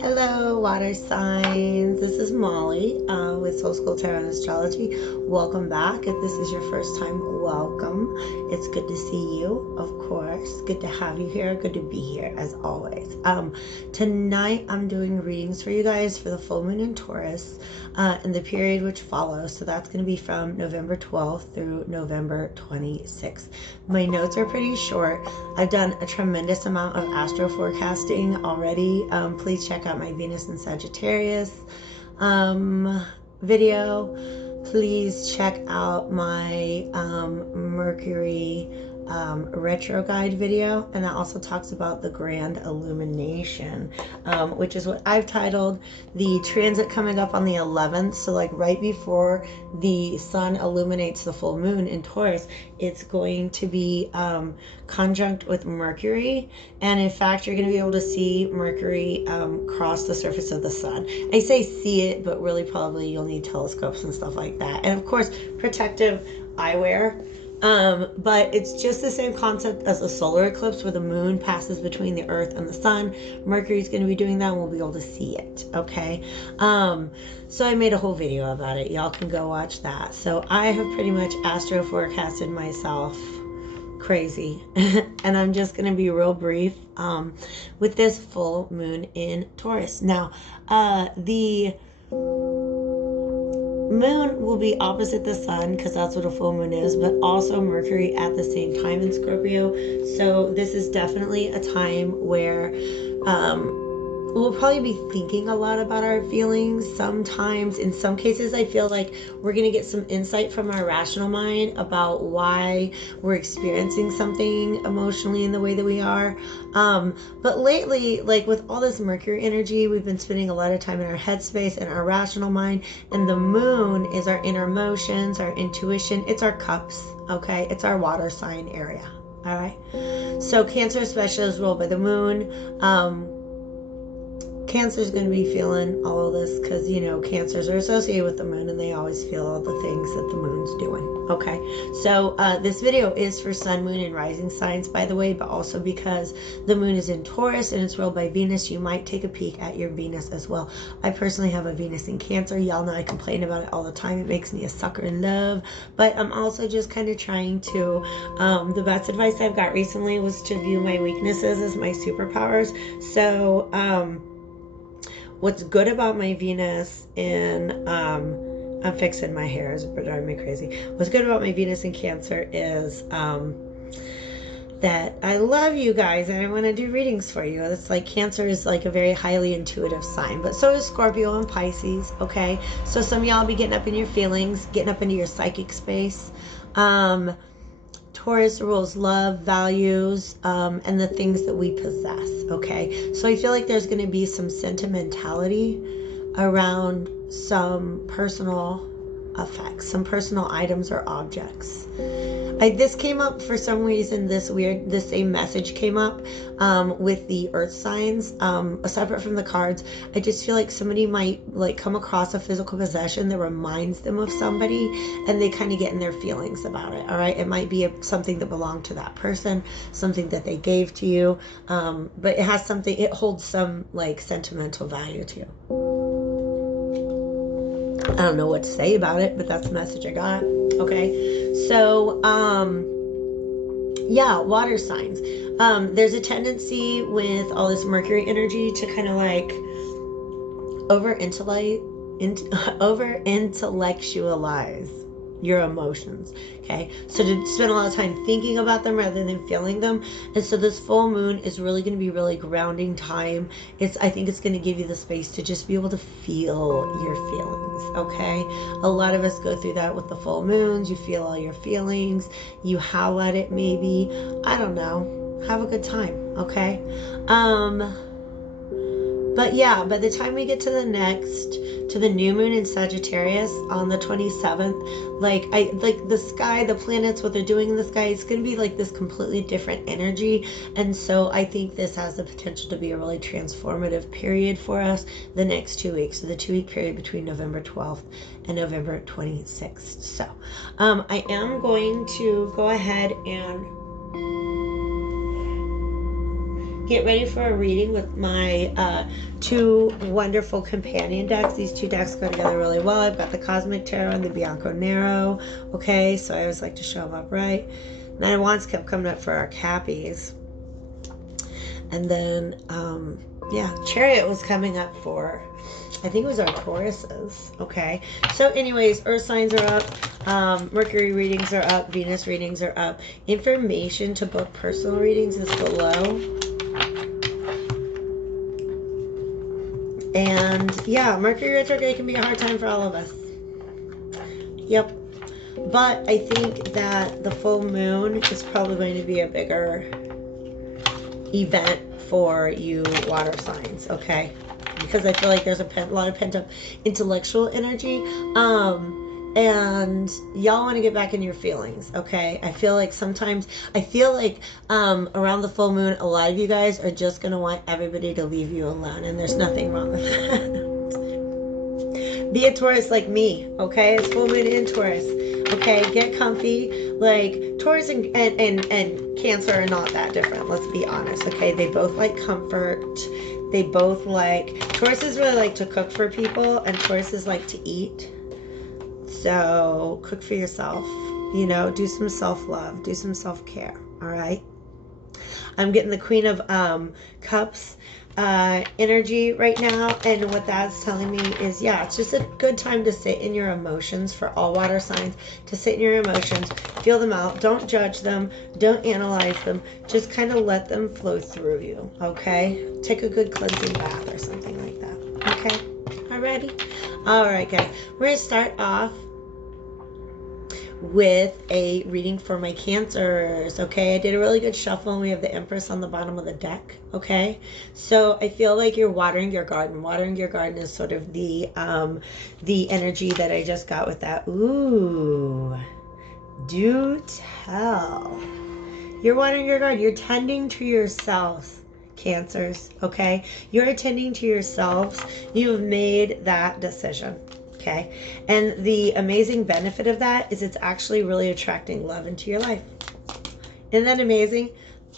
Hello, water signs. This is Molly with Soul School Tarot and Astrology. Welcome back. If this is your first time, welcome. It's good to see you, of course. Good to have you here. Good to be here, as always. Tonight, I'm doing readings for you guys for the full moon in Taurus and the period which follows. So that's going to be from November 12th through November 26th. My notes are pretty short. I've done a tremendous amount of astro forecasting already. Please check out my Venus and Sagittarius video. Please check out my Mercury retrograde video, and that also talks about the grand illumination, which is what I've titled the transit coming up on the 11th. So like right before the sun illuminates the full moon in Taurus, it's going to be conjunct with Mercury, and in fact you're going to be able to see Mercury cross the surface of the sun. I say see it, but really probably you'll need telescopes and stuff like that, and of course protective eyewear. But it's just the same concept as a solar eclipse where the moon passes between the earth and the sun. Mercury's going to be doing that and we'll be able to see it. Okay. So I made a whole video about it. Y'all can go watch that. So I have pretty much astro forecasted myself crazy and I'm just going to be real brief with this full moon in Taurus. Now, the moon will be opposite the sun because that's what a full moon is, but also Mercury at the same time in Scorpio. So this is definitely a time where we'll probably be thinking a lot about our feelings. Sometimes, in some cases, I feel like we're going to get some insight from our rational mind about why we're experiencing something emotionally in the way that we are. But lately, like with all this Mercury energy, we've been spending a lot of time in our headspace and our rational mind, and the moon is our inner emotions, our intuition. It's our cups, okay? It's our water sign area, all right? So Cancer especially is ruled by the moon. Cancer is going to be feeling all of this because, you know, Cancers are associated with the moon and they always feel all the things that the moon's doing. Okay, so this video is for sun, moon, and rising signs, by the way, but also because the moon is in Taurus and it's ruled by Venus, you might take a peek at your Venus as well. I personally have a Venus in Cancer. Y'all know I complain about it all the time. It makes me a sucker in love, but I'm also just kind of trying to, the best advice I've got recently was to view my weaknesses as my superpowers. So, what's good about my Venus in, I'm fixing my hair, it's driving me crazy. What's good about my Venus in Cancer is that I love you guys and I want to do readings for you. It's like Cancer is like a very highly intuitive sign, but so is Scorpio and Pisces, okay? So some of y'all be getting up in your feelings, getting up into your psychic space. Taurus rules love, values, and the things that we possess, okay? So I feel like there's going to be some sentimentality around some personal effects, some personal items or objects. This came up for some reason, the same message came up with the earth signs, separate from the cards. I just feel like somebody might like come across a physical possession that reminds them of somebody and they kind of get in their feelings about it, all right? It might be something that belonged to that person, something that they gave to you, but it has something, it holds some like sentimental value to you. I don't know what to say about it, but that's the message I got. Okay, so yeah, water signs. There's a tendency with all this Mercury energy to kind of like over intellectualize your emotions, okay? So to spend a lot of time thinking about them rather than feeling them. And so this full moon is really going to be really grounding time. I think it's going to give you the space to just be able to feel your feelings, okay? A lot of us go through that with the full moons. You feel all your feelings, you howl at it maybe, I don't know, have a good time, okay? But yeah, by the time we get to the new moon in Sagittarius on the 27th, like the sky, the planets, what they're doing in the sky, it's going to be like this completely different energy. And so I think this has the potential to be a really transformative period for us the next 2 weeks. So the 2-week period between November 12th and November 26th. So I am going to go ahead and get ready for a reading with my two wonderful companion decks. These two decks go together really well. I've got the Cosmic Tarot and the Bianco Nero. Okay, so I always like to show them up right. Nine of Wands kept coming up for our Cappies. And then, yeah, Chariot was coming up for, I think it was our Tauruses. Okay, so anyways, Earth signs are up, Mercury readings are up, Venus readings are up. Information to book personal readings is below. And yeah, Mercury retrograde can be a hard time for all of us. Yep. But I think that the full moon is probably going to be a bigger event for you water signs, okay? Because I feel like there's a lot of pent-up intellectual energy, and y'all want to get back in your feelings, okay? I feel like sometimes, around the full moon, a lot of you guys are just going to want everybody to leave you alone, and there's nothing wrong with that. Be a Taurus like me, okay? It's full moon in Taurus, okay? Get comfy. Like, Taurus and Cancer are not that different, let's be honest, okay? They both like comfort. They both like, Tauruses really like to cook for people, and Tauruses like to eat. So cook for yourself, you know, do some self-love, do some self-care, all right? I'm getting the Queen of Cups energy right now, and what that's telling me is, yeah, it's just a good time to sit in your emotions for all water signs, to sit in your emotions, feel them out, don't judge them, don't analyze them, just kind of let them flow through you, okay? Take a good cleansing bath or something like that, okay? Alrighty? Alright guys, we're going to start off with a reading for my Cancers, okay? I did a really good shuffle, and we have the Empress on the bottom of the deck, okay? So I feel like you're watering your garden. Watering your garden is sort of the energy that I just got with that. Ooh, do tell. You're watering your garden. You're tending to yourselves, Cancers, okay? You're attending to yourselves. You've made that decision. Okay, and the amazing benefit of that is it's actually really attracting love into your life. Isn't that amazing?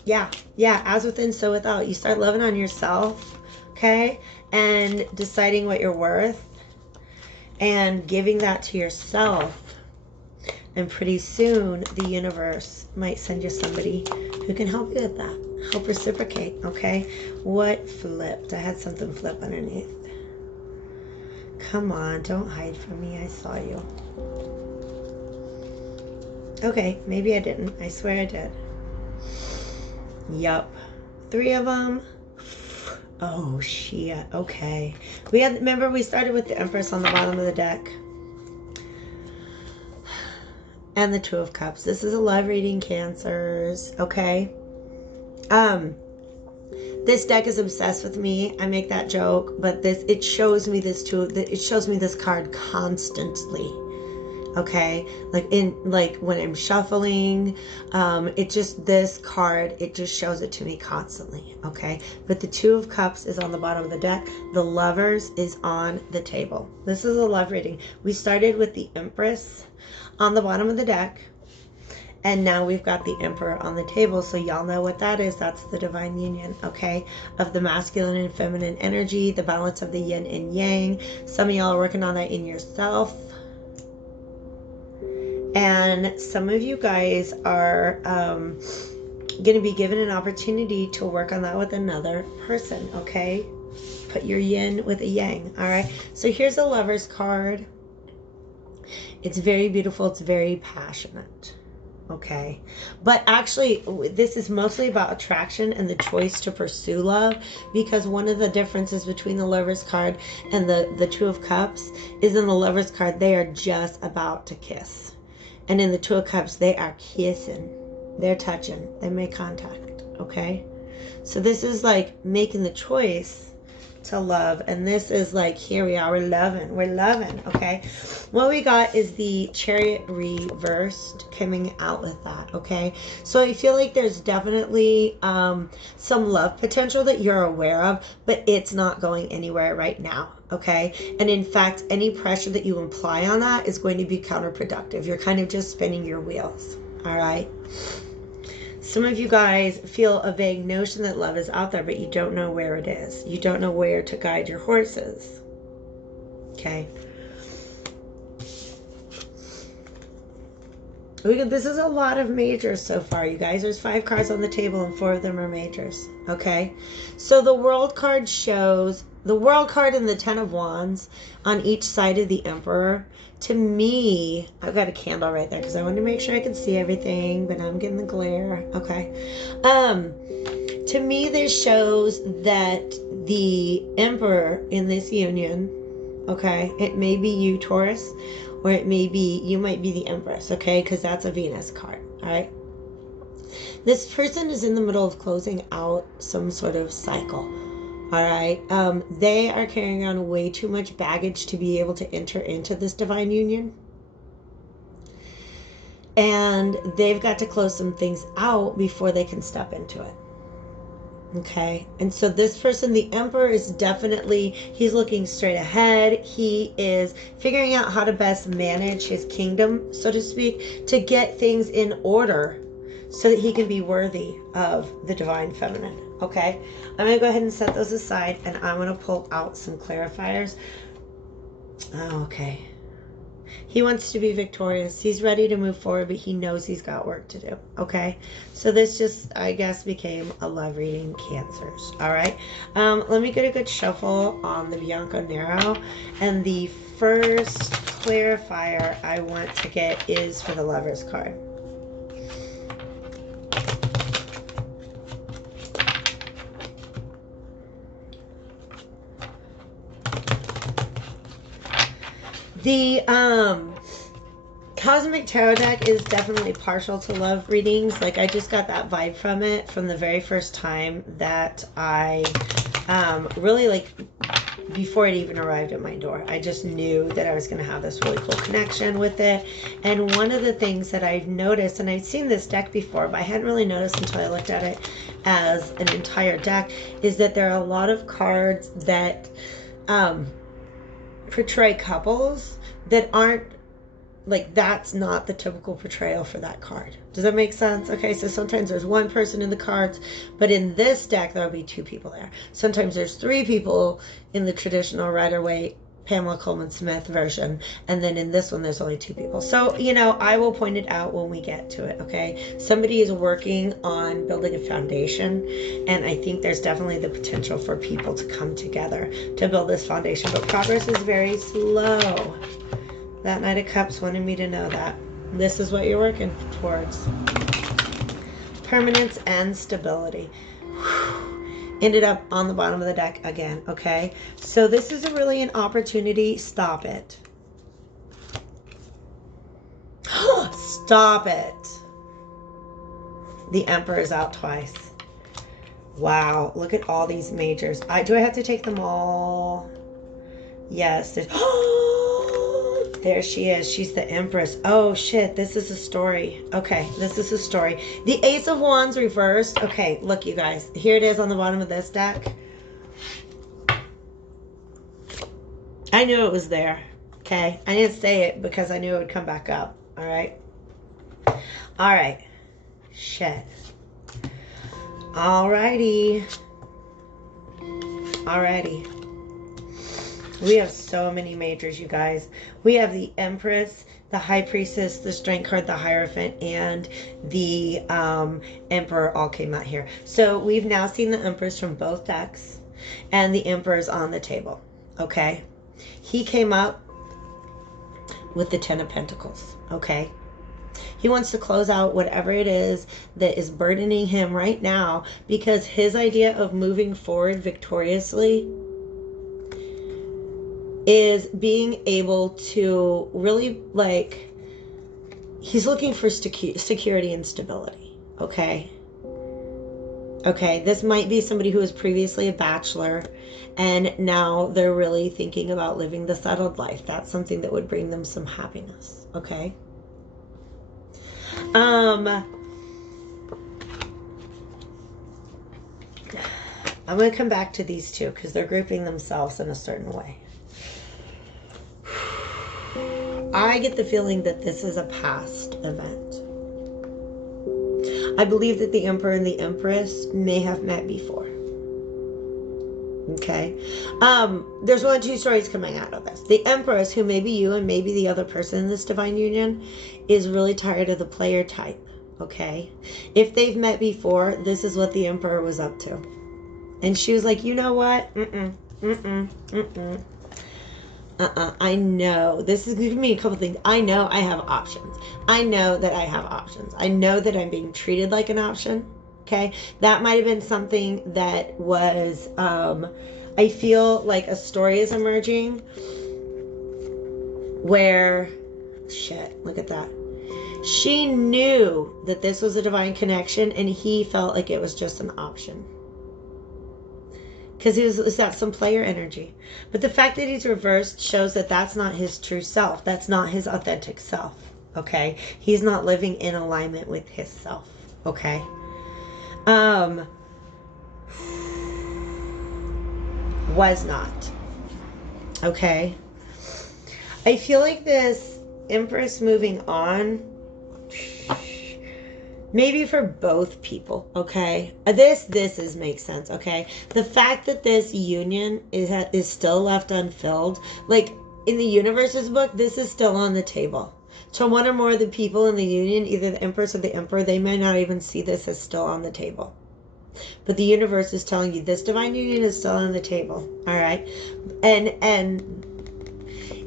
Yeah, as within, so without. You start loving on yourself, okay, and deciding what you're worth and giving that to yourself. And pretty soon, the universe might send you somebody who can help you with that. Help reciprocate, okay? What flipped? I had something flip underneath. Come on, don't hide from me. I saw you. Okay, maybe I didn't. I swear I did. Yup. 3 of them. Oh, shit. Okay. Remember we started with the Empress on the bottom of the deck. And the 2 of Cups. This is a love reading, Cancers. Okay? This deck is obsessed with me. I make that joke, but it shows me this too. It shows me this card constantly. Okay, like when I'm shuffling, this card, it just shows it to me constantly. Okay, but the 2 of Cups is on the bottom of the deck. The Lovers is on the table. This is a love reading. We started with the Empress on the bottom of the deck. And now we've got the Emperor on the table, so y'all know what that is. That's the divine union, okay, of the masculine and feminine energy, the balance of the yin and yang. Some of y'all are working on that in yourself. And some of you guys are going to be given an opportunity to work on that with another person, okay? Put your yin with a yang, all right? So here's a Lover's card. It's very beautiful. It's very passionate. Okay, but actually this is mostly about attraction and the choice to pursue love, because one of the differences between the Lover's card and the 2 of Cups is in the Lover's card they are just about to kiss, and in the 2 of Cups they are kissing, they're touching, they make contact. Okay, so this is like making the choice to love, and this is like, here we are, we're loving. Okay, what we got is the Chariot reversed coming out with that. Okay, so I feel like there's definitely some love potential that you're aware of, but it's not going anywhere right now. Okay, and in fact, any pressure that you imply on that is going to be counterproductive. You're kind of just spinning your wheels. All right, Some of you guys feel a vague notion that love is out there, but you don't know where it is. You don't know where to guide your horses. Okay. This is a lot of majors so far, you guys. There's 5 cards on the table and 4 of them are majors. Okay. So the World card shows the World card and the 10 of Wands on each side of the Emperor. To me, I've got a candle right there because I wanted to make sure I could see everything, but I'm getting the glare. Okay. To me, this shows that the Emperor in this union, okay, it may be you, Taurus, or it may be, you might be the Empress, okay, because that's a Venus card, all right? This person is in the middle of closing out some sort of cycle, all right? They are carrying on way too much baggage to be able to enter into this divine union. And they've got to close some things out before they can step into it. Okay, and so this person, the Emperor, is definitely, he's looking straight ahead. He is figuring out how to best manage his kingdom, so to speak, to get things in order so that he can be worthy of the divine feminine. Okay, I'm going to go ahead and set those aside, and I'm going to pull out some clarifiers. Okay. He wants to be victorious. He's ready to move forward, but he knows he's got work to do. Okay? So this just, I guess, became a love reading, Cancers. All right? Let me get a good shuffle on the Bianco Nero. And the first clarifier I want to get is for the Lovers card. The Cosmic Tarot deck is definitely partial to love readings. Like, I just got that vibe from it from the very first time that I really, like, before it even arrived at my door. I just knew that I was going to have this really cool connection with it. And one of the things that I've noticed, and I've seen this deck before, but I hadn't really noticed until I looked at it as an entire deck, is that there are a lot of cards that portray couples that aren't, like, that's not the typical portrayal for that card. Does that make sense? Okay, so sometimes there's one person in the cards, but in this deck there'll be 2 people there. Sometimes there's 3 people in the traditional Rider-Waite, Pamela Coleman Smith version, and then in this one there's only 2 people. So, you know, I will point it out when we get to it, okay? Somebody is working on building a foundation, and I think there's definitely the potential for people to come together to build this foundation, but progress is very slow. That Knight of Cups wanted me to know that. This is what you're working towards. Permanence and stability. Ended up on the bottom of the deck again, okay? So this is really an opportunity. Stop it. Stop it. The Emperor is out twice. Wow, look at all these majors. Do I have to take them all? Yes. There she is. She's the Empress. Oh, shit. This is a story. Okay, this is a story. The Ace of Wands reversed. Okay, look, you guys. Here it is on the bottom of this deck. I knew it was there. Okay? I didn't say it because I knew it would come back up. All right? All right. Shit. All righty. All righty. We have so many majors, you guys. We have the Empress, the High Priestess, the Strength card, the Hierophant, and the Emperor all came out here. So we've now seen the Empress from both decks, and the Emperor's on the table, okay? He came up with the 10 of Pentacles, okay? He wants to close out whatever it is that is burdening him right now, because his idea of moving forward victoriously is being able to really, like, he's looking for security and stability, okay? Okay, this might be somebody who was previously a bachelor and now they're really thinking about living the settled life. That's something that would bring them some happiness, okay? I'm going to come back to these two because they're grouping themselves in a certain way. I get the feeling that this is a past event. I believe that the Emperor and the Empress may have met before. Okay. There's one of two stories coming out of this. The Empress, who may be you and maybe the other person in this divine union, is really tired of the player type. Okay. If they've met before, this is what the Emperor was up to. And she was like, you know what? I know. This is giving me a couple things. I know I have options. I know that I have options. I know that I'm being treated like an option. Okay. That might have been something that was, I feel like a story is emerging where, shit, look at that. She knew that this was a divine connection and he felt like it was just an option. Because it was that some player energy. But the fact that he's reversed shows that that's not his true self. That's not his authentic self. Okay? He's not living in alignment with his self. Okay? Was not. Okay? I feel like this Empress moving on, maybe for both people, okay? This makes sense, okay? The fact that this union is still left unfilled, like in the universe's book, this is still on the table. To one or more of the people in the union, either the Empress or the Emperor, they may not even see this as still on the table. But the universe is telling you this divine union is still on the table, all right? And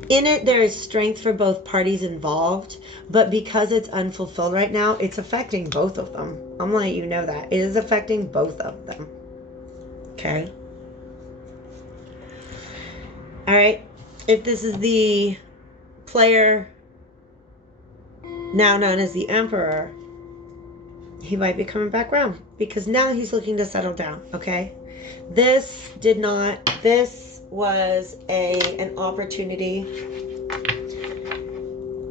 in it, there is strength for both parties involved, but because it's unfulfilled right now, it's affecting both of them. I'm gonna let you know that. It is affecting both of them. Okay? All right? If this is the player now known as the Emperor, he might be coming back around because now he's looking to settle down, okay? This was an opportunity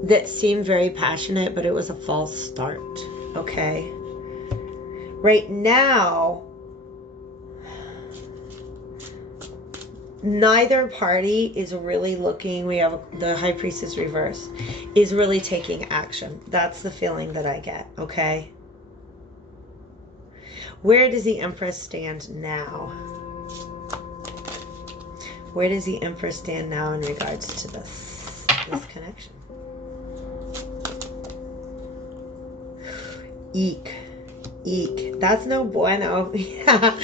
that seemed very passionate, but it was a false start, okay? Right now, neither party is really looking, we have the High Priestess reverse, is really taking action. That's the feeling that I get, okay? Where does the Empress stand now? Where does the Empress stand now in regards to this connection? Eek. That's no bueno. Yeah.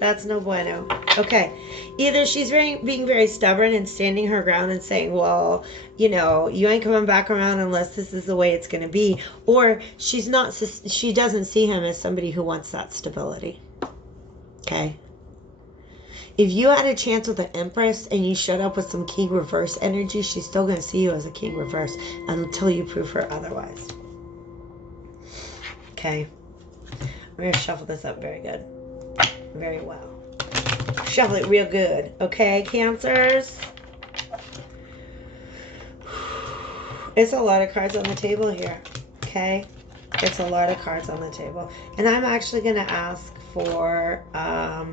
That's no bueno. Okay. Either she's being very stubborn and standing her ground and saying, well, you know, you ain't coming back around unless this is the way it's going to be. Or she doesn't see him as somebody who wants that stability. Okay. If you had a chance with an Empress and you showed up with some King reverse energy, she's still going to see you as a King reverse until you prove her otherwise. Okay. I'm going to shuffle this up very good. Very well. Shuffle it real good. Okay, Cancers? It's a lot of cards on the table here. Okay? It's a lot of cards on the table. And I'm actually going to ask for, I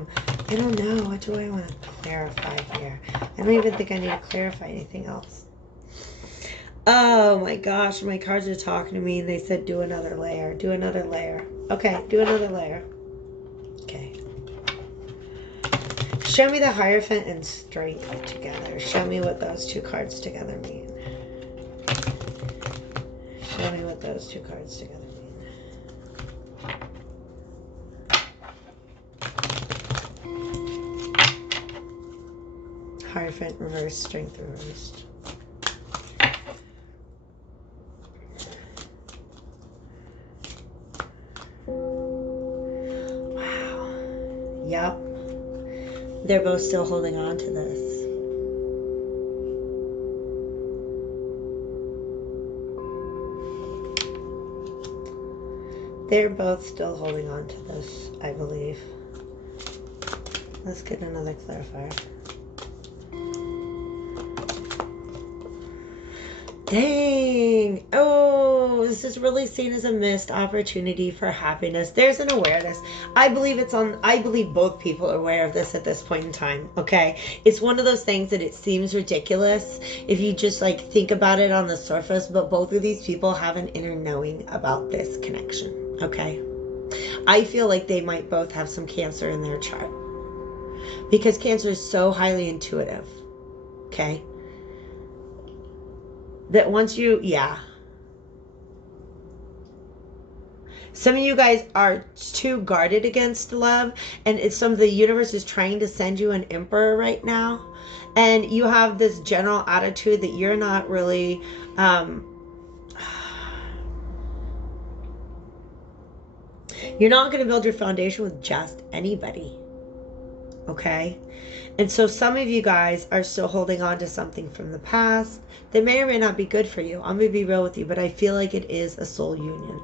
don't know, what do I want to clarify here? I don't even think I need to clarify anything else. Oh my gosh, my cards are talking to me and they said do another layer, do another layer. Okay, do another layer. Okay. Show me the Hierophant and Strength together. Show me what those two cards together mean. Show me what those two cards together mean. Hierophant reversed, Strength reversed. Wow. Yep. They're both still holding on to this. They're both still holding on to this, I believe. Let's get another clarifier. Dang. Oh, this is really seen as a missed opportunity for happiness. There's an awareness. I believe both people are aware of this at this point in time. Okay. It's one of those things that it seems ridiculous if you just like think about it on the surface, but both of these people have an inner knowing about this connection. Okay. I feel like they might both have some Cancer in their chart. Because Cancer is so highly intuitive. Okay. That once you, yeah. Some of you guys are too guarded against love, and it's some of the universe is trying to send you an emperor right now, and you have this general attitude that you're not really you're not going to build your foundation with just anybody. Okay? And so some of you guys are still holding on to something from the past that may or may not be good for you. I'm going to be real with you, but I feel like it is a soul union.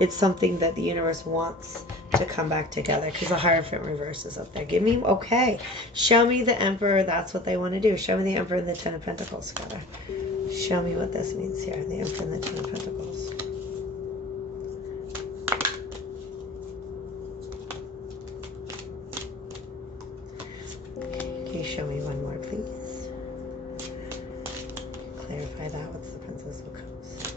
It's something that the universe wants to come back together, because the Hierophant reverse is up there. Give me, okay. Show me the Emperor. That's what they want to do. Show me the Emperor and the Ten of Pentacles together. Show me what this means here. The Emperor and the Ten of Pentacles. Okay, can you show me one more, please? Clarify that. What's the Princess of Cups?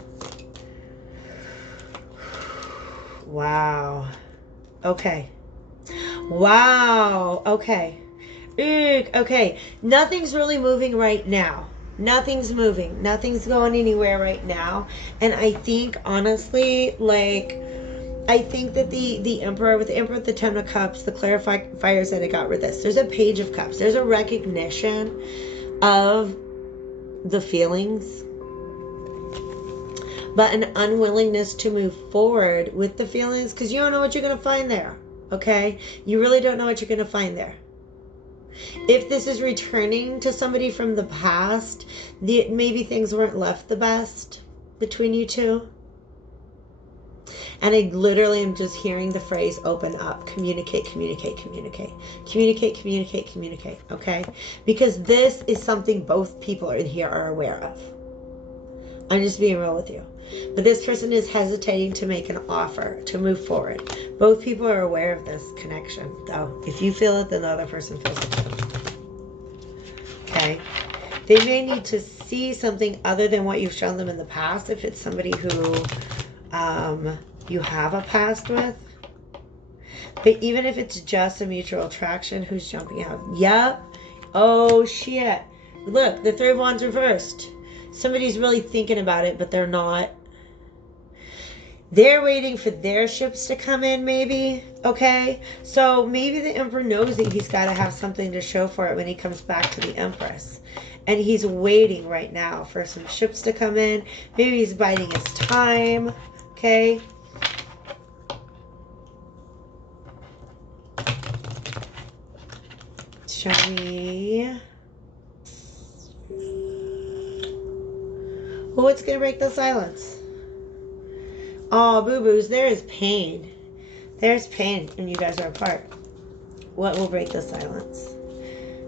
Wow. Okay. Wow. Okay. Okay. Nothing's really moving right now. Nothing's moving. Nothing's going anywhere right now. And I think, honestly, like, I think that the Emperor, with the Ten of Cups, the clarifiers that I got with this, there's a Page of Cups. There's a recognition of the feelings, but an unwillingness to move forward with the feelings, because you don't know what you're going to find there. Okay? You really don't know what you're going to find there. If this is returning to somebody from the past, maybe things weren't left the best between you two. And I literally am just hearing the phrase open up. Communicate, communicate, communicate. Communicate, communicate, communicate. Okay? Because this is something both people in here are aware of. I'm just being real with you. But this person is hesitating to make an offer, to move forward. Both people are aware of this connection, though. If you feel it, then the other person feels it too. Okay? They may need to see something other than what you've shown them in the past, if it's somebody who you have a past with. But even if it's just a mutual attraction, who's jumping out? Yep. Oh, shit. Look, the Three of Wands reversed. Somebody's really thinking about it, but they're not. They're waiting for their ships to come in, maybe. Okay? So maybe the Emperor knows that he's got to have something to show for it when he comes back to the Empress. And he's waiting right now for some ships to come in. Maybe he's biding his time. Okay? Show me. Well, what's going to break the silence? Oh, boo-boos, there is pain. There's pain when you guys are apart. What will break the silence?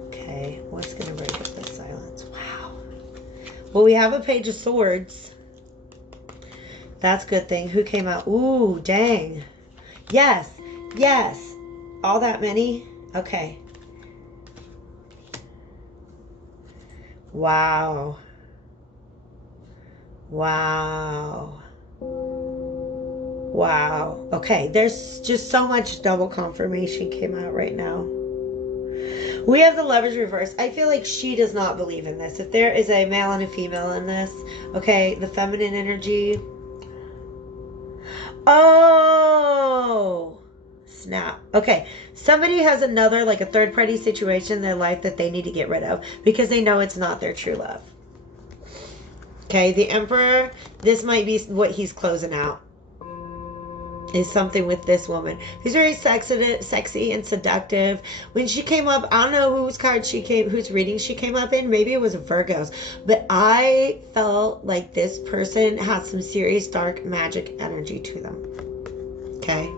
Okay, what's going to break up the silence? Wow. Well, we have a Page of Swords. That's a good thing. Who came out? Ooh, dang. Yes, yes. All that many? Okay. Wow. Wow. Wow. Okay, there's just so much double confirmation came out right now. We have the Lovers reverse. I feel like she does not believe in this. If there is a male and a female in this, okay, the feminine energy. Oh, snap. Okay, somebody has another, like a third party situation in their life that they need to get rid of because they know it's not their true love. Okay, the Emperor, this might be what he's closing out. Is something with this woman. Who's very sexy and seductive. When she came up, I don't know whose reading she came up in. Maybe it was Virgo's. But I felt like this person had some serious dark magic energy to them. Okay?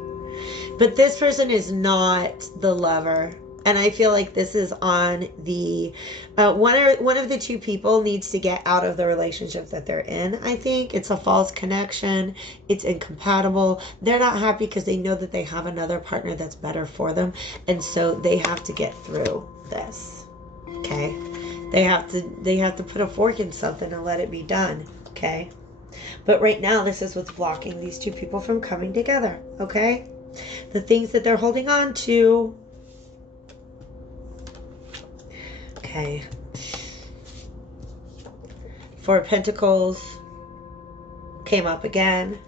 But this person is not the lover. And I feel like this is on the... one of the two people needs to get out of the relationship that they're in, I think. It's a false connection. It's incompatible. They're not happy because they know that they have another partner that's better for them. And so they have to get through this. Okay? They have to put a fork in something and let it be done. Okay? But right now, this is what's blocking these two people from coming together, okay? The things that they're holding on to. Okay. Four of Pentacles came up again.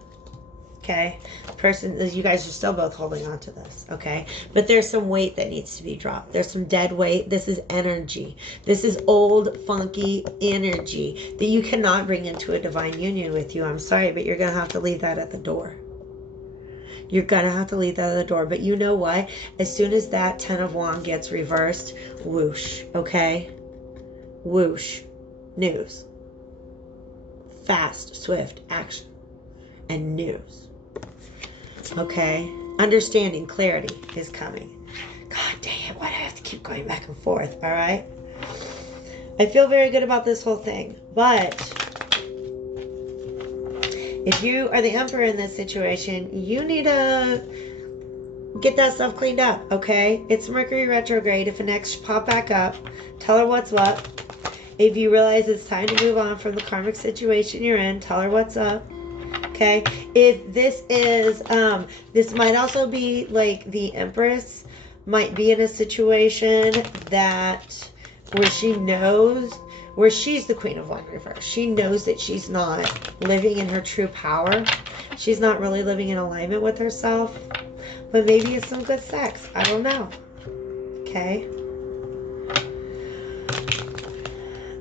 Okay. Person, you guys are still both holding on to this. Okay. But there's some weight that needs to be dropped. There's some dead weight. This is energy. This is old, funky energy that you cannot bring into a divine union with you. I'm sorry, but you're going to have to leave that at the door. You're going to have to leave that at the door. But you know what? As soon as that 10 of Wands gets reversed, whoosh. Okay. Whoosh. News. Fast, swift action. And news. Okay. Understanding, clarity is coming. God dang it. Why do I have to keep going back and forth? All right. I feel very good about this whole thing. But if you are the Emperor in this situation, you need to get that stuff cleaned up. Okay. It's Mercury retrograde. If an ex pop back up, tell her what's what. If you realize it's time to move on from the karmic situation you're in, tell her what's up. Okay. If this is, this might also be like the Empress might be in a situation that where she knows, where she's the Queen of Wands reverse. She knows that she's not living in her true power. She's not really living in alignment with herself. But maybe it's some good sex. I don't know. Okay.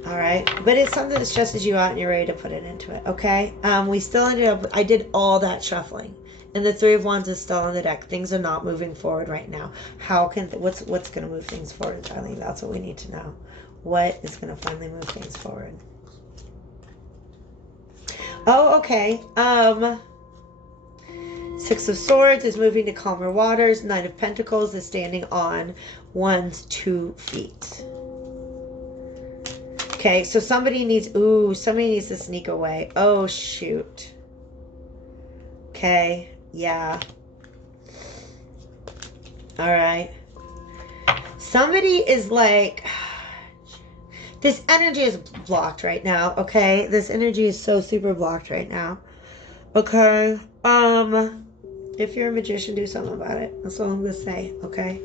All right. But it's something that stresses you out and you're ready to put it into it. Okay. We still ended up, I did all that shuffling. And the Three of Wands is still on the deck. Things are not moving forward right now. How can, what's going to move things forward, darling? That's what we need to know. What is going to finally move things forward? Oh, okay. Six of Swords is moving to calmer waters. Nine of Pentacles is standing on one's 2 feet. Okay, so somebody needs to sneak away. Oh, shoot. Okay, yeah. All right. Somebody is like, this energy is blocked right now, okay? This energy is so super blocked right now. Okay, if you're a magician, do something about it. That's all I'm gonna say, okay?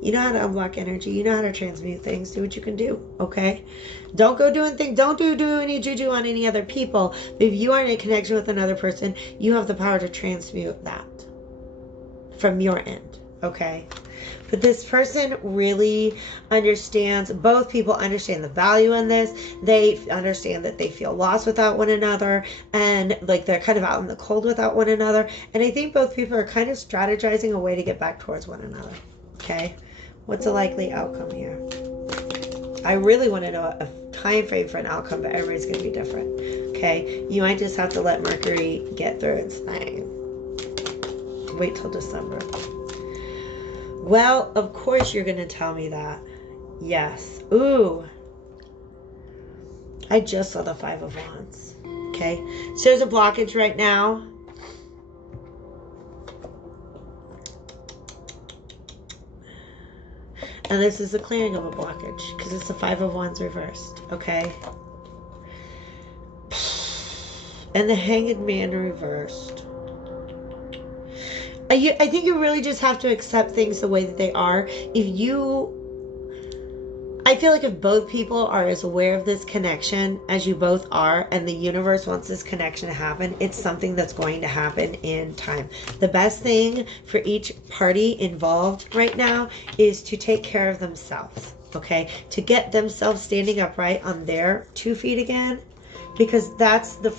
You know how to unblock energy. You know how to transmute things. Do what you can do, okay? Don't go doing things. Don't do any juju on any other people. But if you are in a connection with another person, you have the power to transmute that from your end, okay? But this person really understands, both people understand the value in this. They understand that they feel lost without one another and like they're kind of out in the cold without one another. And I think both people are kind of strategizing a way to get back towards one another, okay? What's a likely outcome here? I really want to know a time frame for an outcome, but everybody's going to be different, okay? You might just have to let Mercury get through its thing. Wait till December. Well, of course you're going to tell me that. Yes. Ooh. I just saw the Five of Wands. Okay. So there's a blockage right now. And this is the clearing of a blockage because it's the Five of Wands reversed. Okay. And the Hanged Man reversed. I think you really just have to accept things the way that they are. I feel like if both people are as aware of this connection as you both are, and the universe wants this connection to happen, it's something that's going to happen in time. The best thing for each party involved right now is to take care of themselves, okay? To get themselves standing upright on their 2 feet again. Because that's the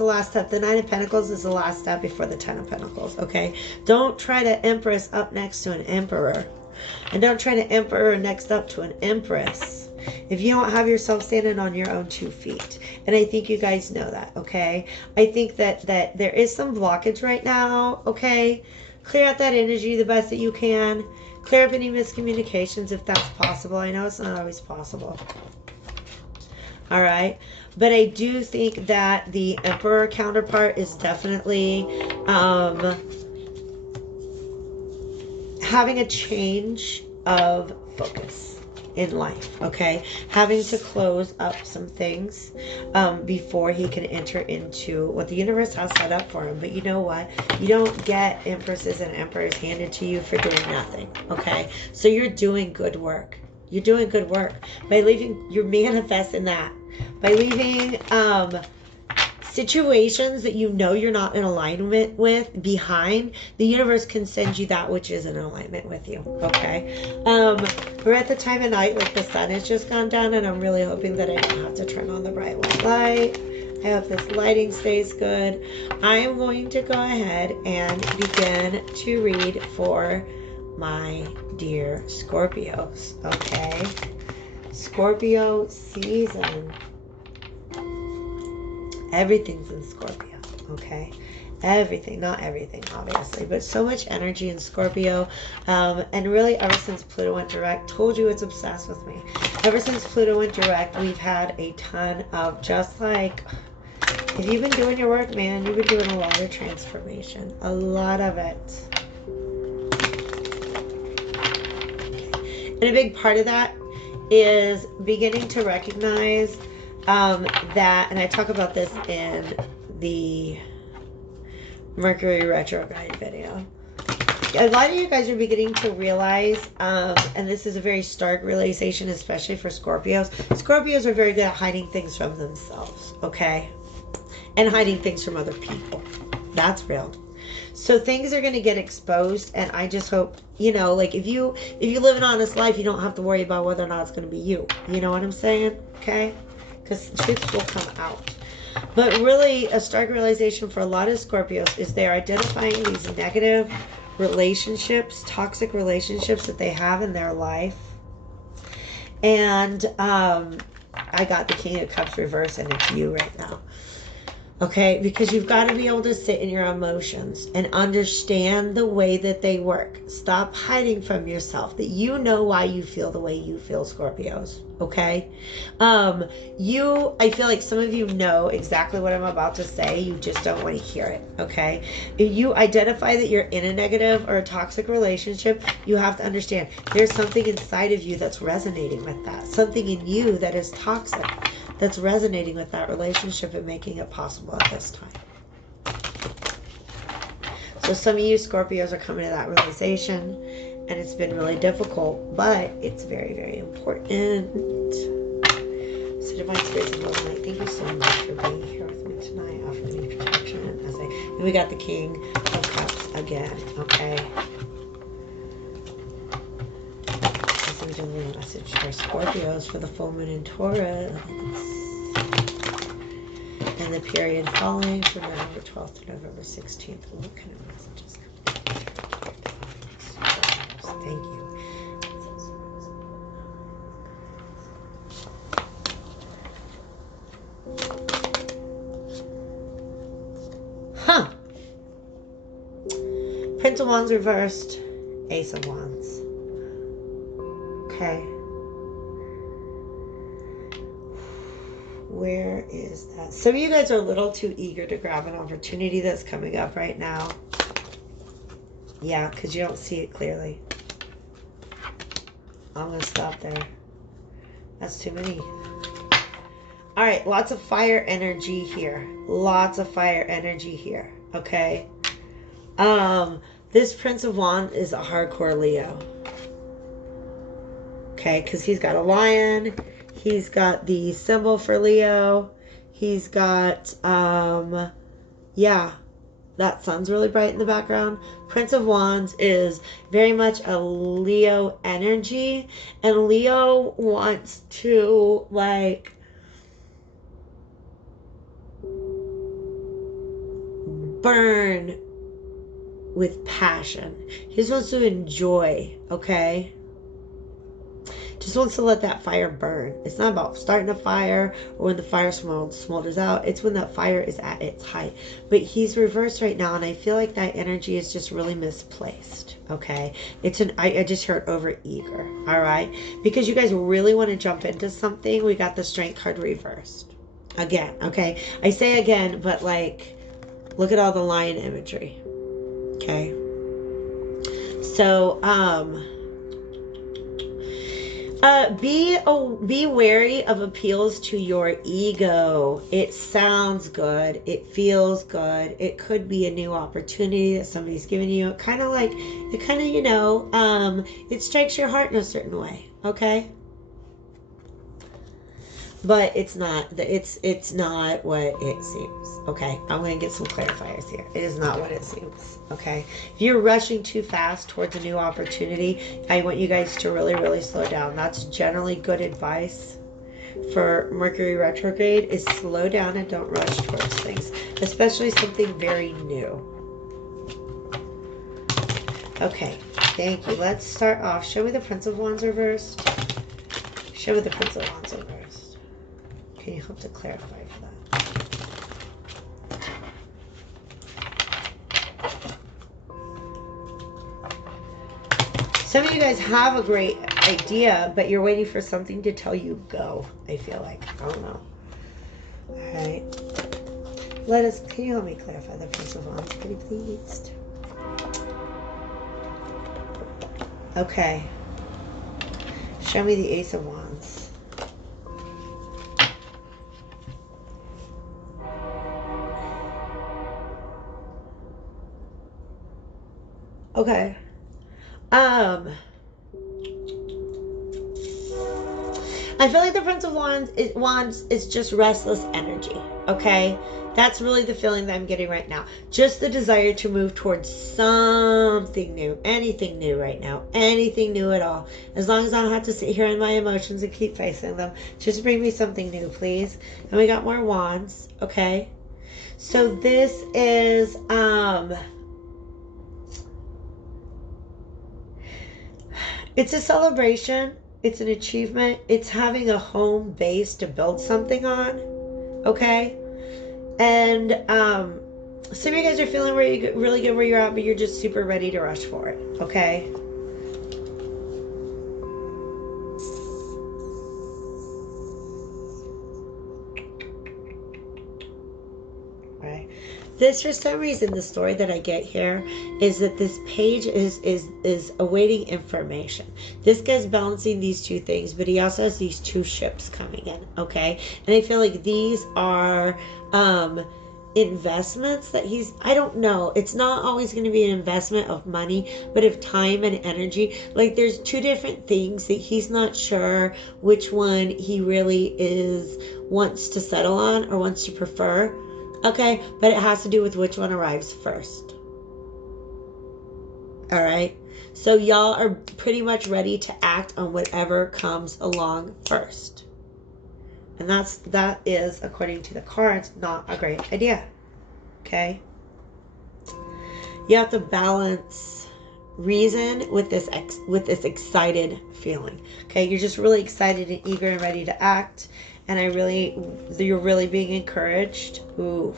last step. The Nine of Pentacles is the last step before the Ten of Pentacles, okay? Don't try to Empress up next to an Emperor. And don't try to Emperor next up to an Empress if you don't have yourself standing on your own 2 feet. And I think you guys know that, okay? I think that there is some blockage right now, okay? Clear out that energy the best that you can. Clear up any miscommunications if that's possible. I know it's not always possible. All right. But I do think that the Emperor counterpart is definitely having a change of focus. in life, okay? Having to close up some things before he can enter into what the universe has set up for him. But you know what? You don't get empresses and emperors handed to you for doing nothing, okay? So you're doing good work. You're doing good work. By leaving, you're manifesting that. By leaving situations that you know you're not in alignment with behind, the universe can send you that which is in alignment with you, okay? We're at the time of night, like the sun has just gone down, and I'm really hoping that I don't have to turn on the bright white light. I hope this lighting stays good. I am going to go ahead and begin to read for my dear Scorpios, okay? Scorpio season. Everything's in Scorpio, okay? Everything, not everything, obviously, but so much energy in Scorpio. And really, ever since Pluto went direct, told you it's obsessed with me. Ever since Pluto went direct, we've had a ton of just like, if you've been doing your work, man, you've been doing a lot of transformation. A lot of it. And a big part of that is beginning to recognize that, and I talk about this in the Mercury retrograde video. A lot of you guys are beginning to realize, and this is a very stark realization, especially for Scorpios. Scorpios are very good at hiding things from themselves, okay? And hiding things from other people. That's real. So things are going to get exposed, and I just hope, you know, like if you live an honest life, you don't have to worry about whether or not it's going to be you. You know what I'm saying? Okay? Because truth will come out. But really, a stark realization for a lot of Scorpios is they're identifying these negative relationships, toxic relationships that they have in their life. And I got the King of Cups reversed, and it's you right now. Okay, because you've got to be able to sit in your emotions and understand the way that they work. Stop hiding from yourself, that you know why you feel the way you feel, Scorpios. Okay? I feel like some of you know exactly what I'm about to say. You just don't want to hear it. Okay? If you identify that you're in a negative or a toxic relationship, you have to understand there's something inside of you that's resonating with that. Something in you that is toxic, that's resonating with that relationship and making it possible at this time. So some of you Scorpios are coming to that realization, and it's been really difficult, but it's very, very important. So Divine Spirits and Love Light, thank you so much for being here with me tonight, offering me protection. And we got the King of Cups again, okay? Let me do a little message for Scorpios for the full moon in Taurus. And the period following from November 12th to November 16th. What kind of messages come? Thank you. Huh. Prince of Wands reversed. Ace of Wands. Okay. Where is that? Some of you guys are a little too eager to grab an opportunity that's coming up right now. Yeah, because you don't see it clearly. I'm going to stop there. That's too many. All right, lots of fire energy here. Lots of fire energy here. Okay. This Prince of Wands is a hardcore Leo. Okay, because he's got a lion. He's got the symbol for Leo. He's got, yeah, that sun's really bright in the background. Prince of Wands is very much a Leo energy. And Leo wants to, like, burn with passion. He just wants to enjoy, okay? Just wants to let that fire burn. It's not about starting a fire or when the fire smolders out. It's when that fire is at its height. But he's reversed right now, and I feel like that energy is just really misplaced. Okay, I just heard over eager. All right, because you guys really want to jump into something. We got the Strength card reversed again. Okay, I say again, but like, look at all the lion imagery. Okay, so Be wary of appeals to your ego. It sounds good. It feels good. It could be a new opportunity that somebody's giving you. It kind of, it strikes your heart in a certain way. Okay. But it's not what it seems. Okay, I'm going to get some clarifiers here. It is not what it seems. Okay, if you're rushing too fast towards a new opportunity, I want you guys to really, really slow down. That's generally good advice for Mercury retrograde, is slow down and don't rush towards things, especially something very new. Okay, thank you. Let's start off. Show me the Prince of Wands reversed. Show me the Prince of Wands reversed. Can you help to clarify for that? Some of you guys have a great idea, but you're waiting for something to tell you go, I feel like. I don't know. Alright. Can you help me clarify the Prince of Wands, pretty please? Okay. Show me the Ace of Wands. Okay. I feel like the Prince of Wands is just restless energy. Okay? That's really the feeling that I'm getting right now. Just the desire to move towards something new. Anything new right now. Anything new at all. As long as I don't have to sit here in my emotions and keep facing them. Just bring me something new, please. And we got more wands. Okay? So this is, it's a celebration. It's an achievement. It's having a home base to build something on. Okay? And some of you guys are feeling really good where you're at, but you're just super ready to rush for it. Okay? Right. This, for some reason, the story that I get here is that this page is awaiting information. This guy's balancing these two things, but he also has these two ships coming in, okay? And I feel like these are investments that I don't know. It's not always going to be an investment of money, but of time and energy. Like, there's two different things that he's not sure which one he really wants to settle on or wants to prefer. Okay, but it has to do with which one arrives first. All right, so y'all are pretty much ready to act on whatever comes along first, and that is, according to the cards, not a great idea. Okay, you have to balance reason with this excited feeling. Okay, you're just really excited and eager and ready to act. And you're really being encouraged. Oof.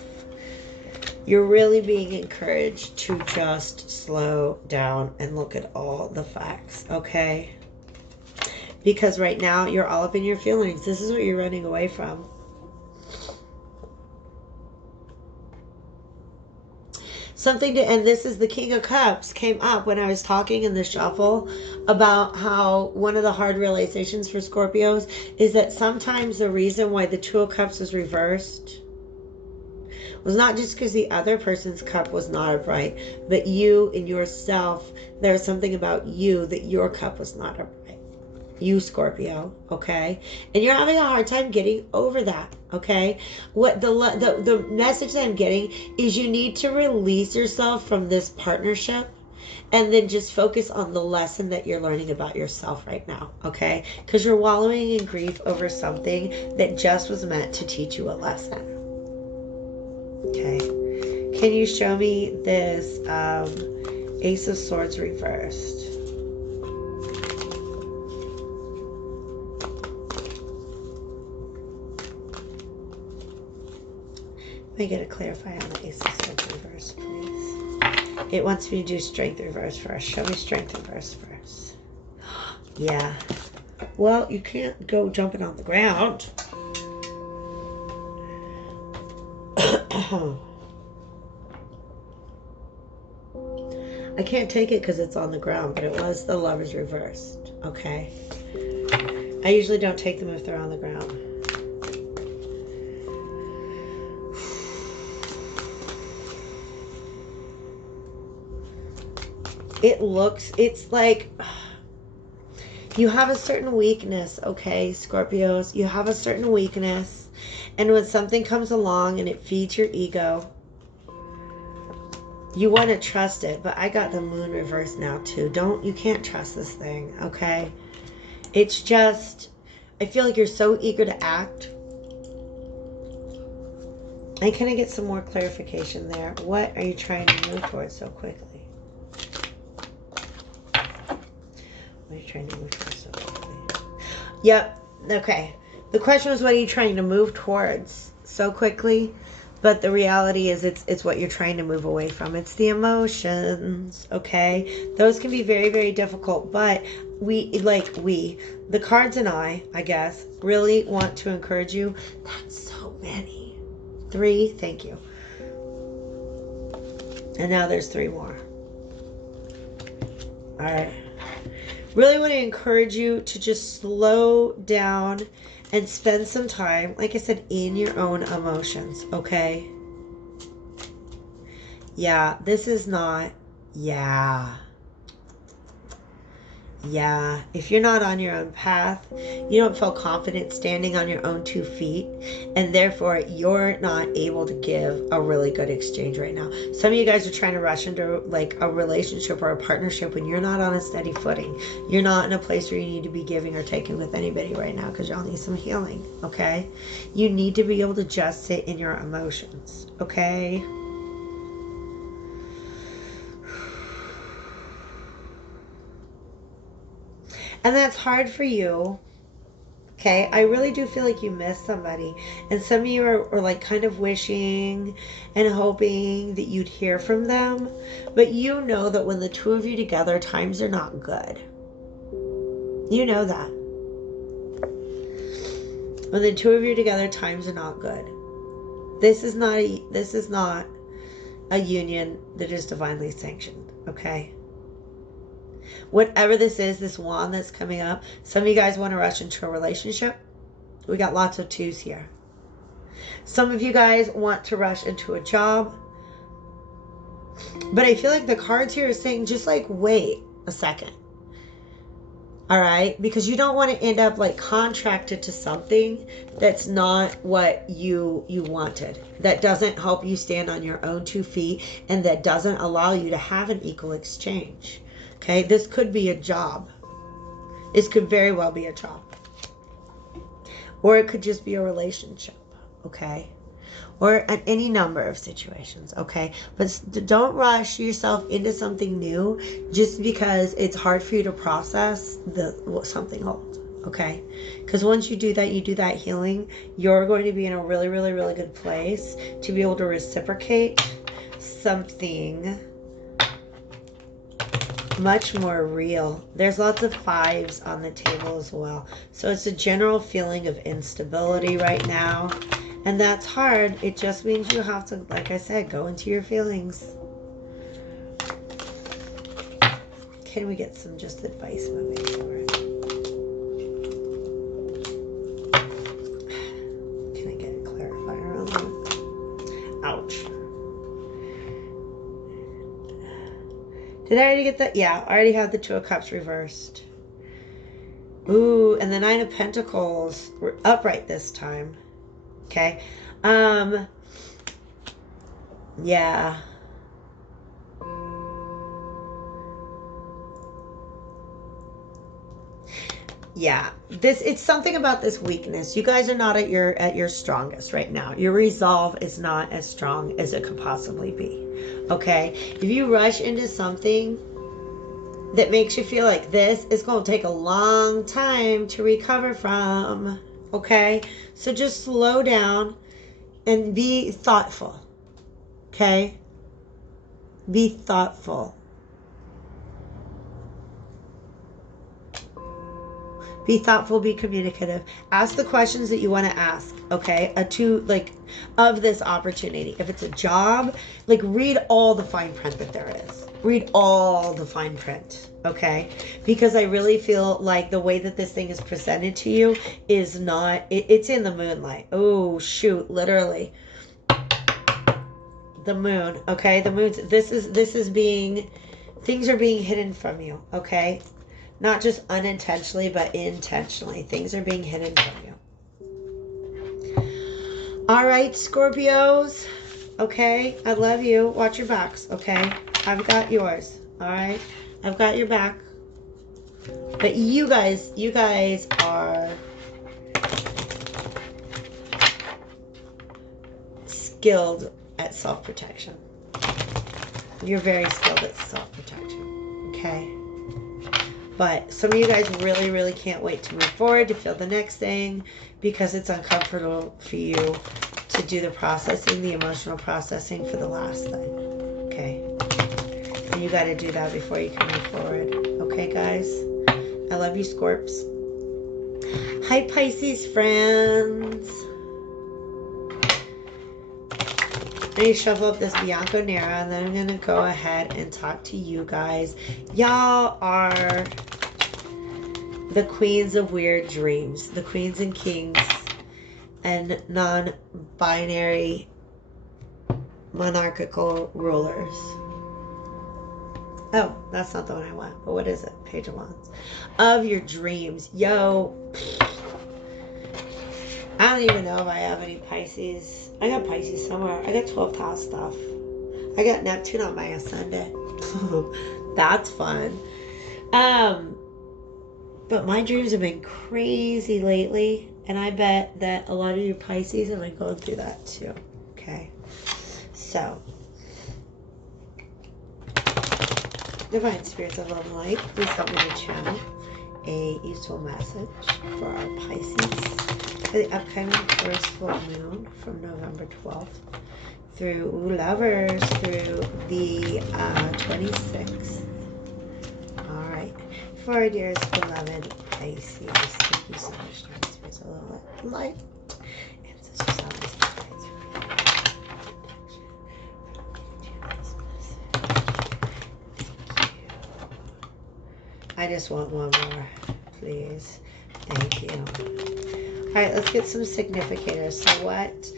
You're really being encouraged to just slow down and look at all the facts, okay? Because right now, you're all up in your feelings. This is what you're running away from. And this is the King of Cups came up when I was talking in the shuffle about how one of the hard realizations for Scorpios is that sometimes the reason why the Two of Cups was reversed was not just because the other person's cup was not upright, but you in yourself, there's something about you that your cup was not upright. You, Scorpio, okay? And you're having a hard time getting over that, okay? What the message that I'm getting is you need to release yourself from this partnership and then just focus on the lesson that you're learning about yourself right now, okay? Because you're wallowing in grief over something that just was meant to teach you a lesson. Okay. Can you show me this Ace of Swords reversed? Let me get a clarifier on the Ace of Swords reverse, please. It wants me to do Strength reverse first. Show me Strength reverse first. Yeah. Well, you can't go jumping on the ground. I can't take it because it's on the ground, but it was the Lovers reversed. Okay. I usually don't take them if they're on the ground. It's like you have a certain weakness, okay, Scorpios? You have a certain weakness. And when something comes along and it feeds your ego, you want to trust it. But I got the moon reversed now too. You can't trust this thing, okay? It's just, I feel like you're so eager to act. And can I get some more clarification there? What are you trying to move towards so quickly? What are you trying to move towards so quickly? Yep. Okay. The question was, what are you trying to move towards so quickly? But the reality is it's what you're trying to move away from. It's the emotions, okay? Those can be very, very difficult. But the cards and I guess, really want to encourage you. That's so many. 3, thank you. And now there's 3 more. All right. Really want to encourage you to just slow down and spend some time, like I said, in your own emotions, okay? Yeah, this is not, yeah. If you're not on your own path, you don't feel confident standing on your own 2 feet, and therefore you're not able to give a really good exchange right now. Some of you guys are trying to rush into like a relationship or a partnership when you're not on a steady footing. You're not in a place where you need to be giving or taking with anybody right now because y'all need some healing, okay? You need to be able to just sit in your emotions, okay? And that's hard for you. Okay, I really do feel like you miss somebody. And some of you are like kind of wishing and hoping that you'd hear from them. But you know that when the 2 of you together, times are not good. You know that. When the 2 of you together, times are not good. This is not a union that is divinely sanctioned, okay? Whatever this is, this wand that's coming up, some of you guys want to rush into a relationship. We got lots of 2s here. Some of you guys want to rush into a job. But I feel like the cards here are saying just like wait a second. All right? Because you don't want to end up like contracted to something that's not what you wanted. That doesn't help you stand on your own 2 feet, and that doesn't allow you to have an equal exchange. Okay? This could be a job. This could very well be a job. Or it could just be a relationship, okay? Or any number of situations, okay? But don't rush yourself into something new just because it's hard for you to process something old, okay? Because once you do that healing, you're going to be in a really, really, really good place to be able to reciprocate something much more real. There's lots of 5s on the table as well. So it's a general feeling of instability right now. And that's hard. It just means you have to, like I said, go into your feelings. Can we get some just advice moving forward? Can I get a clarifier on that? Ouch. Did I already get that? Yeah, I already had the 2 of Cups reversed. Ooh, and the 9 of Pentacles were upright this time. Okay. Yeah. Yeah. It's something about this weakness. You guys are not at your strongest right now. Your resolve is not as strong as it could possibly be. Okay? If you rush into something that makes you feel like this is going to take a long time to recover from, okay? So just slow down and be thoughtful, okay? Be thoughtful. Be thoughtful, be communicative. Ask the questions that you want to ask, okay? Of this opportunity. If it's a job, like, read all the fine print that there is. Read all the fine print, okay? Because I really feel like the way that this thing is presented to you is not, it's in the moonlight. Oh, shoot, literally. The moon, okay? The moon's, this is being, things are being hidden from you, okay? Not just unintentionally, but intentionally. Things are being hidden from you. All right, Scorpios. Okay, I love you. Watch your backs, okay? I've got yours, all right? I've got your back. But you guys are skilled at self-protection. You're very skilled at self-protection, okay? But some of you guys really, really can't wait to move forward, to feel the next thing, because it's uncomfortable for you to do the processing, the emotional processing for the last thing. Okay? And you got to do that before you can move forward. Okay, guys? I love you, Scorps. Hi, Pisces friends. I'm going to shuffle up this Bianco Nera, and then I'm going to go ahead and talk to you guys. Y'all are the queens of weird dreams, the queens and kings and non-binary monarchical rulers. Oh, that's not the one I want, but what is it? Page of Wands. Of your dreams. Yo, I don't even know if I have any Pisces. I got Pisces somewhere. I got 12th house stuff. I got Neptune on my ascendant. That's fun. But my dreams have been crazy lately, and I bet that a lot of you Pisces have been going through that too. Okay. So, Divine Spirits of Love and Light, please help me to channel a useful message for our Pisces for the upcoming first full moon from November 12th through lovers through the 26th. All right. For our dearest beloved Pisces, thank you so much, Divine Spirits of Love and Light. And Sister Summer's guides I just want one more, please. Thank you. All right, let's get some significators. So what's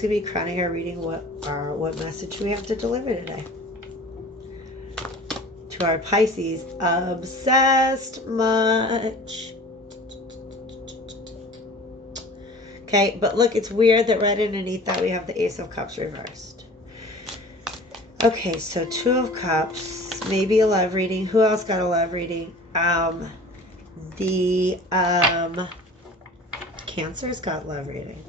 going to be crowning our reading? What message do we have to deliver today? To our Pisces, obsessed much. Okay, but look, it's weird that right underneath that we have the Ace of Cups reversed. Okay, so Two of Cups. Maybe a love reading. Who else got a love reading? The Cancer's got love reading.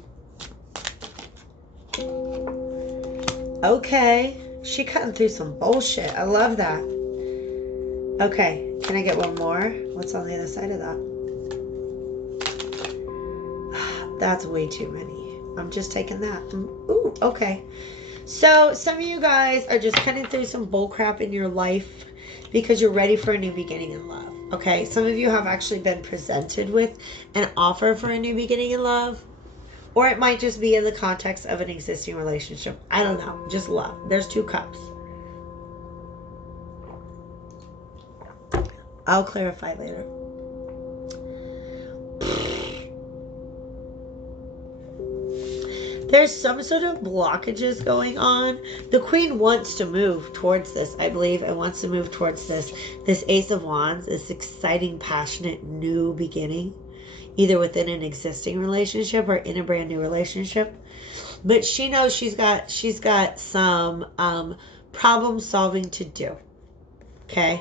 Okay. She cutting through some bullshit. I love that. Okay. Can I get one more? What's on the other side of that? That's way too many. I'm just taking that. Ooh, okay. So some of you guys are just cutting through some bull crap in your life because you're ready for a new beginning in love. Okay, some of you have actually been presented with an offer for a new beginning in love, or it might just be in the context of an existing relationship. I don't know, just love. There's Two Cups. I'll clarify later. There's some sort of blockages going on. The Queen wants to move towards this, I believe, and wants to move towards this Ace of Wands, this exciting, passionate, new beginning, either within an existing relationship or in a brand new relationship. But she knows she's got some problem solving to do. Okay?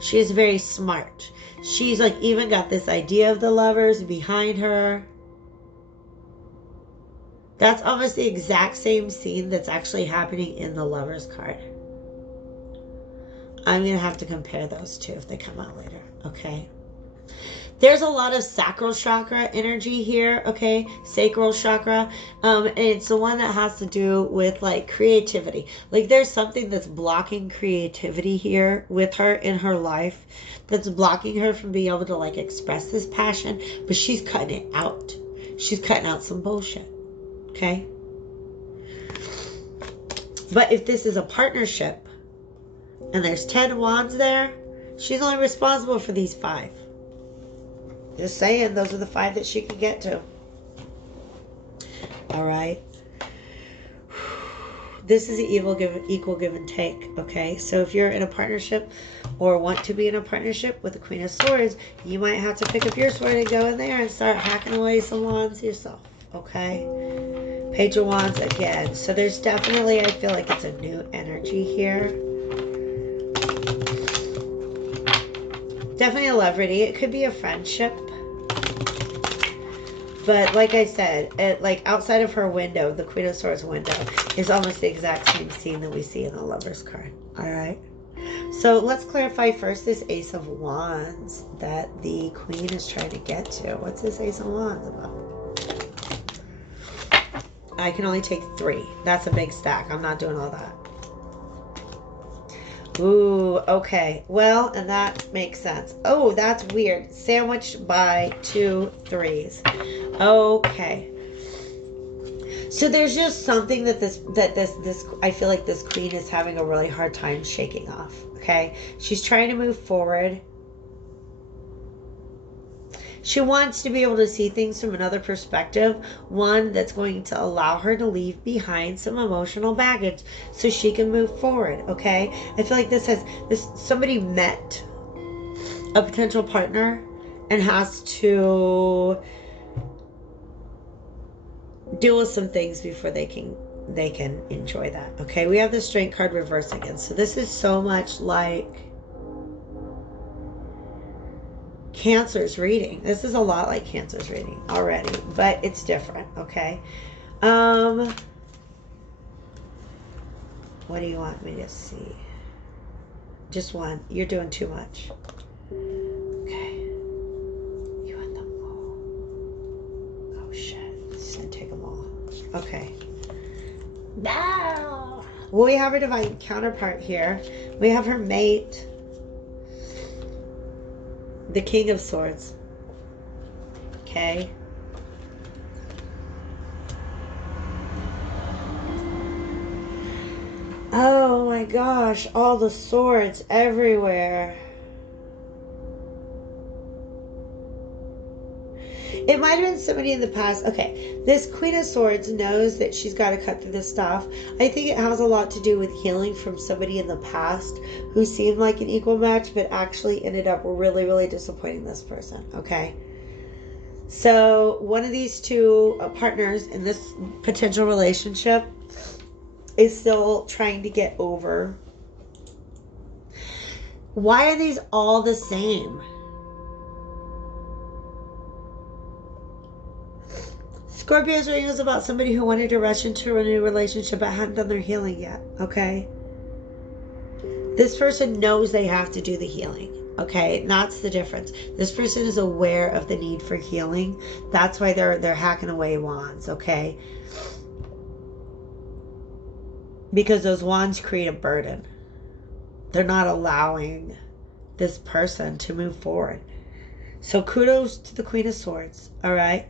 She's very smart. She's like even got this idea of the lovers behind her. That's almost the exact same scene that's actually happening in the Lovers card. I'm going to have to compare those two if they come out later, okay? There's a lot of sacral chakra energy here, okay? Sacral chakra. And it's the one that has to do with like creativity. Like there's something that's blocking creativity here with her in her life, that's blocking her from being able to like express this passion, but she's cutting it out. She's cutting out some bullshit, okay? But if this is a partnership and there's 10 wands there, she's only responsible for these 5. Just saying, those are the 5 that she can get to. All right. This is an equal give and take, okay? So if you're in a partnership or want to be in a partnership with the Queen of Swords, you might have to pick up your sword and go in there and start hacking away some wands yourself, okay? Page of Wands again. So there's definitely, I feel like it's a new energy here. Definitely a love reading. It could be a friendship. But like I said, like outside of her window, the Queen of Swords window is almost the exact same scene that we see in the Lover's card. All right. So let's clarify first this Ace of Wands that the Queen is trying to get to. What's this Ace of Wands about? I can only take 3. That's a big stack. I'm not doing all that. Ooh, okay. Well, and that makes sense. Oh, that's weird. Sandwiched by 2 3s. Okay. So there's just something that this I feel like this Queen is having a really hard time shaking off. Okay. She's trying to move forward. She wants to be able to see things from another perspective, one that's going to allow her to leave behind some emotional baggage so she can move forward, okay? I feel like somebody met a potential partner and has to deal with some things before they can enjoy that, okay? We have the Strength card reversed again. So this is so much like Cancer's reading. This is a lot like Cancer's reading already, but it's different, okay? What do you want me to see? Just one. You're doing too much. Okay. You want them all. Oh, shit. Just gonna take them all. Okay. No! Well, we have her divine counterpart here. We have her mate, the King of Swords. Okay. Oh my gosh, all the swords everywhere. It might have been somebody in the past. Okay, this Queen of Swords knows that she's got to cut through this stuff. I think it has a lot to do with healing from somebody in the past who seemed like an equal match, but actually ended up really, really disappointing this person, okay? So one of these two partners in this potential relationship is still trying to get over. Why are these all the same? Scorpio's reading is about somebody who wanted to rush into a new relationship but hadn't done their healing yet, okay? This person knows they have to do the healing, okay? That's the difference. This person is aware of the need for healing. That's why they're hacking away wands, okay? Because those wands create a burden. They're not allowing this person to move forward. So kudos to the Queen of Swords, all right?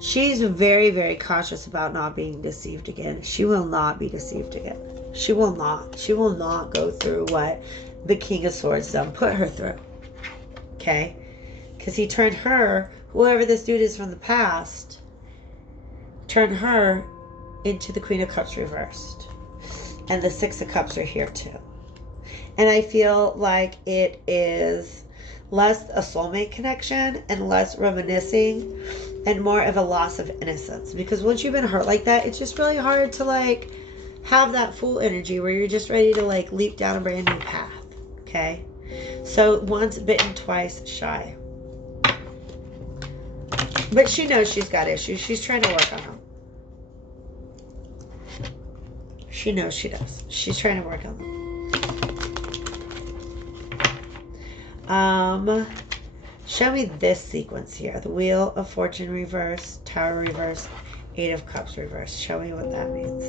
She's very, very cautious about not being deceived again. She will not be deceived again. She will not. She will not go through what the King of Swords done put her through. Okay? Because he turned her, whoever this dude is from the past, turned her into the Queen of Cups reversed. And the Six of Cups are here too. And I feel like it is less a soulmate connection and less reminiscing and more of a loss of innocence. Because once you've been hurt like that, it's just really hard to like have that full energy where you're just ready to like leap down a brand new path. Okay? So once bitten, twice shy. But she knows she's got issues. She's trying to work on them. She knows she does. She's trying to work on them. Show me this sequence here. The Wheel of Fortune reverse, Tower reverse, Eight of Cups reverse. Show me what that means.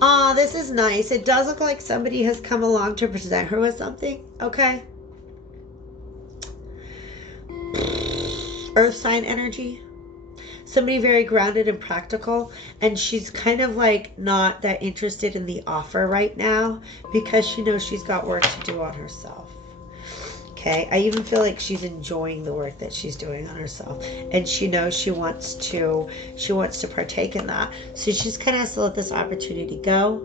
Aw, this is nice. It does look like somebody has come along to present her with something. Okay. Earth sign energy. Somebody very grounded and practical, and she's kind of like not that interested in the offer right now because she knows she's got work to do on herself. Okay, I even feel like she's enjoying the work that she's doing on herself, and she knows she wants to partake in that. So she's kind of has to let this opportunity go.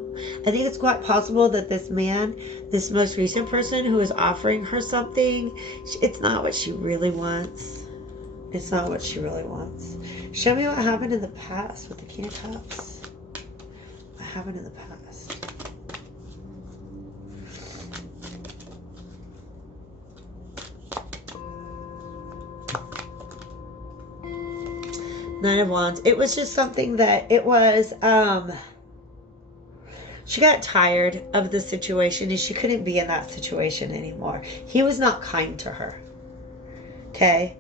I think it's quite possible that this man, this most recent person who is offering her something, it's not what she really wants. It's not what she really wants. Show me what happened in the past with the King of Cups. What happened in the past? Nine of Wands. It was just something that it was, she got tired of the situation and she couldn't be in that situation anymore. He was not kind to her. Okay?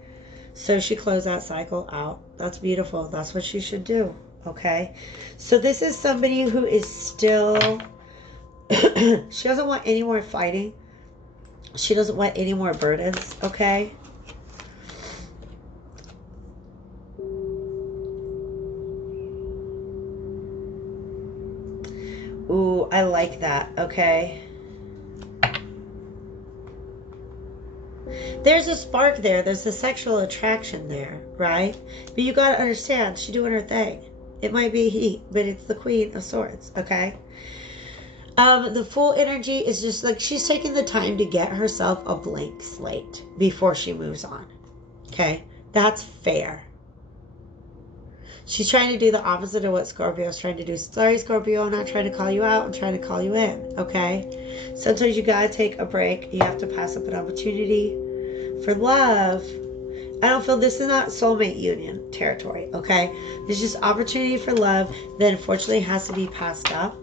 So she closed that cycle out. That's beautiful. That's what she should do. Okay? So this is somebody who is still, she doesn't want any more fighting. She doesn't want any more burdens. Okay? Ooh, I like that. Okay? There's a spark there. There's a sexual attraction there, right? But you got to understand, she's doing her thing. It might be he, but it's the Queen of Swords, okay? The Fool energy is just like she's taking the time to get herself a blank slate before she moves on, okay? That's fair. She's trying to do the opposite of what Scorpio is trying to do. Sorry, Scorpio, I'm not trying to call you out. I'm trying to call you in, okay? Sometimes you got to take a break. You have to pass up an opportunity. For love, I don't feel this is not soulmate union territory, okay? There's just opportunity for love that unfortunately has to be passed up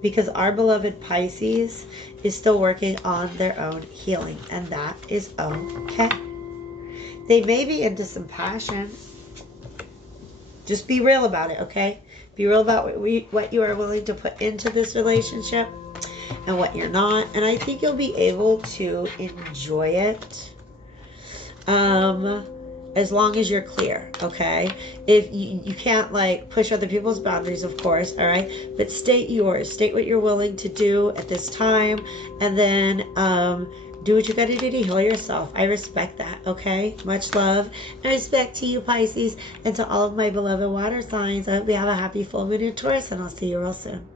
because our beloved Pisces is still working on their own healing, and that is okay. They may be into some passion. Just be real about it, okay? Be real about what you are willing to put into this relationship and what you're not. And I think you'll be able to enjoy it as long as you're clear, okay? If you can't like push other people's boundaries, of course, all right? But state yours. State what you're willing to do at this time, and then do what you got to do to heal yourself. I respect that, okay? Much love and respect to you, Pisces, and to all of my beloved water signs. I hope you have a happy full moon in Taurus, and I'll see you real soon.